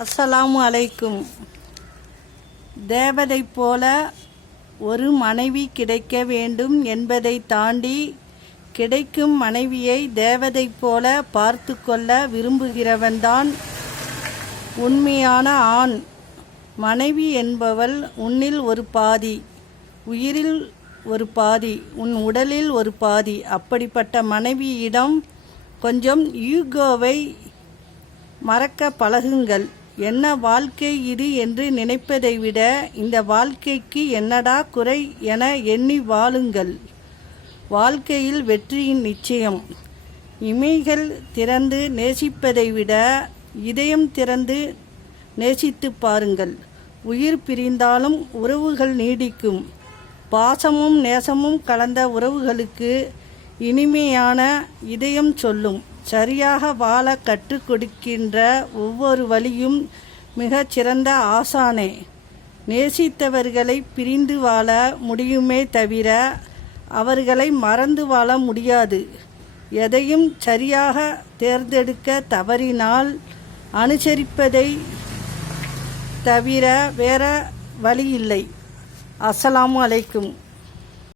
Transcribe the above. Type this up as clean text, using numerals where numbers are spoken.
அஸ்ஸலாமு அலைக்கும். தேவதை போல ஒரு மனைவி கிடைக்க வேண்டும் என்பதை தாண்டி கிடைக்கும் மனைவியை தேவதை போல பார்த்து கொள்ள விரும்புகிறவன்தான் உண்மையான ஆண். மனைவி என்பவள் உன்னில் ஒரு பாதி, உயிரில் ஒரு பாதி, உன் உடலில் ஒரு பாதி. அப்படிப்பட்ட மனைவியிடம் கொஞ்சம் ஈகோவை மறக்க பழகுங்கள். என்ன வாழ்க்கை இது என்று நினைப்பதை விட இந்த வாழ்க்கைக்கு என்னடா குறை என எண்ணி வாழுங்கள். வாழ்க்கையில் வெற்றியின் நிச்சயம். இமைகள் திறந்து நேசிப்பதை விட இதயம் திறந்து நேசித்து பாருங்கள். உயிர் பிரிந்தாலும் உறவுகள் நீடிக்கும். பாசமும் நேசமும் கலந்த உறவுகளுக்கு இனிமையான இதயம் சொல்லும். சரியாக வாழ கற்றுக் கொடுக்கின்ற ஒவ்வொரு வழியும் மிகச் சிறந்த ஆசானே. நேசித்தவர்களை பிரிந்து வாழ முடியுமே தவிர அவர்களை மறந்து வாழ முடியாது. எதையும் சரியாக தேர்ந்தெடுக்க தவறினால் அனுசரிப்பதை தவிர வேற வழி இல்லை. அஸ்ஸலாமு அலைக்கும்.